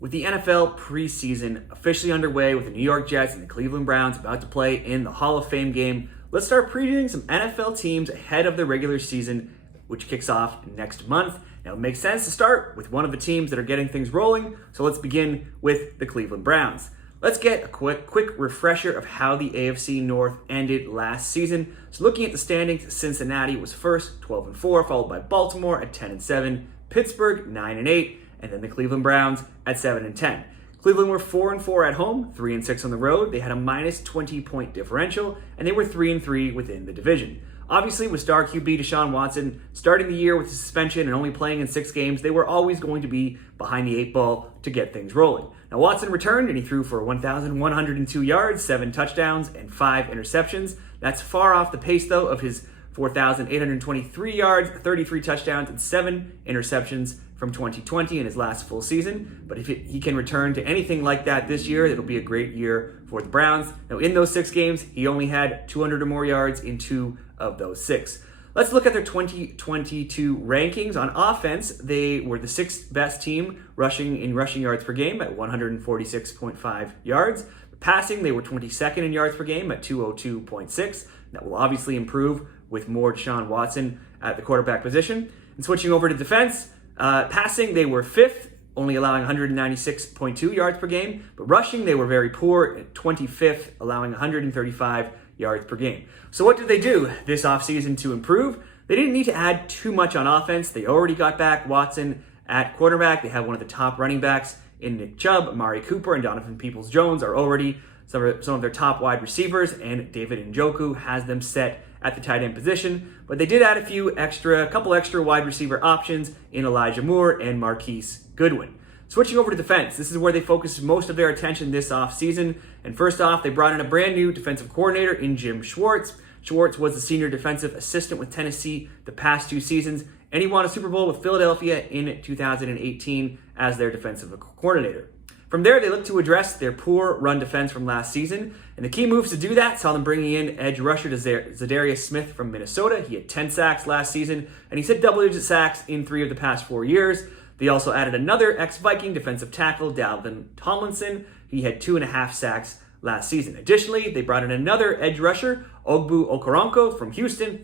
With the NFL preseason officially underway with the New York Jets and the Cleveland Browns about to play in the Hall of Fame game, let's start previewing some NFL teams ahead of the regular season, which kicks off next month. Now, it makes sense to start with one of the teams that are getting things rolling, so let's begin with the Cleveland Browns. Let's get a quick refresher of how the AFC North ended last season. So looking at the standings, Cincinnati was first, 12-4, followed by Baltimore at 10-7, Pittsburgh 9-8, and then the Cleveland Browns at 7-10. Cleveland were 4-4 at home, 3-6 on the road. They had a minus 20-point differential, and they were 3-3 within the division. Obviously, with star QB Deshaun Watson starting the year with a suspension and only playing in 6 games, they were always going to be behind the 8 ball to get things rolling. Now, Watson returned and he threw for 1,102 yards, 7 touchdowns, and 5 interceptions. That's far off the pace, though, of his 4,823 yards, 33 touchdowns, and 7 interceptions from 2020 in his last full season. But if he can return to anything like that this year, it'll be a great year for the Browns. Now, in those 6 games, he only had 200 or more yards in 2 of those 6. Let's look at their 2022 rankings. On offense, they were the 6th best team in rushing yards per game at 146.5 yards. Passing, they were 22nd in yards per game at 202.6. That will obviously improve with more Deshaun Watson at the quarterback position. And switching over to defense, passing, they were 5th, only allowing 196.2 yards per game. But rushing, they were very poor at 25th, allowing 135 yards per game. So what did they do this offseason to improve? They didn't need to add too much on offense. They already got back Watson at quarterback. They have one of the top running backs in Nick Chubb. Amari Cooper and Donovan Peoples-Jones are already some of their top wide receivers, and David Njoku has them set at the tight end position. But they did add a couple extra wide receiver options in Elijah Moore and Marquise Goodwin. Switching over to defense, this is where they focused most of their attention this offseason. And first off, they brought in a brand new defensive coordinator in Jim Schwartz. Schwartz was the senior defensive assistant with Tennessee the past 2 seasons, and he won a Super Bowl with Philadelphia in 2018 as their defensive coordinator. From there, they looked to address their poor run defense from last season, and the key moves to do that saw them bringing in edge rusher Za'Darius Smith from Minnesota. He had 10 sacks last season, and he's hit double-digit sacks in 3 of the past 4 years. They also added another ex-Viking defensive tackle, Dalvin Tomlinson. He had 2.5 sacks last season. Additionally, they brought in another edge rusher, Ogbo Okoronko from Houston,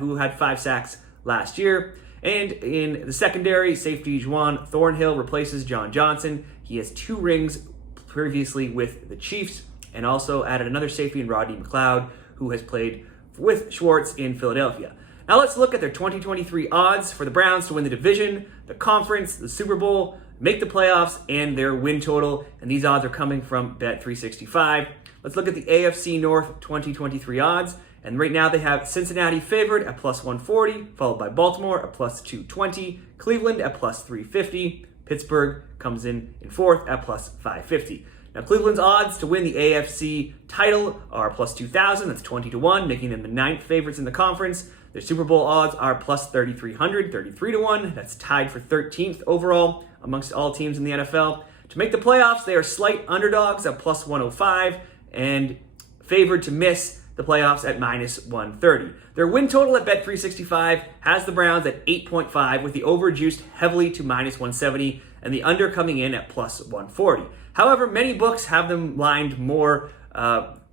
who had 5 sacks last year. And in the secondary, safety Juan Thornhill replaces John Johnson. He has 2 rings previously with the Chiefs, and also added another safety in Rodney McLeod, who has played with Schwartz in Philadelphia. Now let's look at their 2023 odds for the Browns to win the division, the conference, the Super Bowl, make the playoffs, and their win total. And these odds are coming from Bet365. Let's look at the AFC North 2023 odds. And right now they have Cincinnati favored at plus 140, followed by Baltimore at plus 220, Cleveland at plus 350, Pittsburgh comes in 4th at plus 550. Now, Cleveland's odds to win the AFC title are plus 2,000, that's 20-1, making them the 9th favorites in the conference. Their Super Bowl odds are plus 3,300, 33-1. That's tied for 13th overall amongst all teams in the NFL. To make the playoffs, they are slight underdogs at plus 105 and favored to miss the playoffs at minus 130. Their win total at Bet365 has the Browns at 8.5, with the over juiced heavily to minus 170 and the under coming in at plus 140. However, many books have them lined more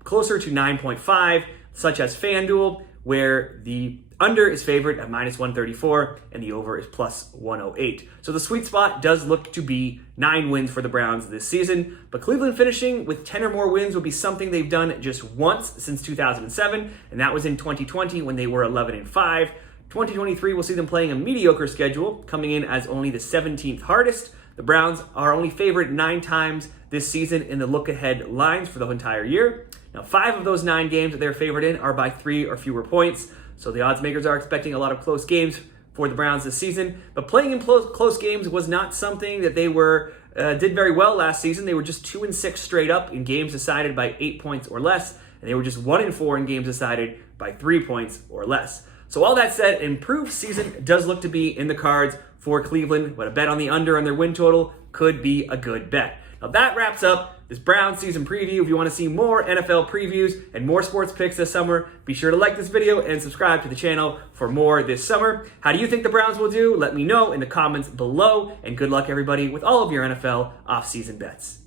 closer to 9.5, such as FanDuel, where the under is favored at minus 134 and the over is plus 108. So the sweet spot does look to be 9 wins for the Browns this season, but Cleveland finishing with 10 or more wins would be something they've done just once since 2007, and that was in 2020 when they were 11-5. 2023 will see them playing a mediocre schedule, coming in as only the 17th hardest. The Browns are only favored 9 times this season in the look-ahead lines for the entire year. Now, 5 of those 9 games that they're favored in are by 3 or fewer points, so the odds makers are expecting a lot of close games for the Browns this season. But playing in close games was not something that they did very well last season. They were just 2-6 straight up in games decided by 8 points or less, and they were just 1-4 in games decided by 3 points or less. So all that said, an improved season does look to be in the cards for Cleveland, but a bet on the under on their win total could be a good bet. Now that wraps up this Browns season preview. If you want to see more NFL previews and more sports picks this summer, be sure to like this video and subscribe to the channel for more this summer. How do you think the Browns will do? Let me know in the comments below, and good luck everybody with all of your NFL offseason bets.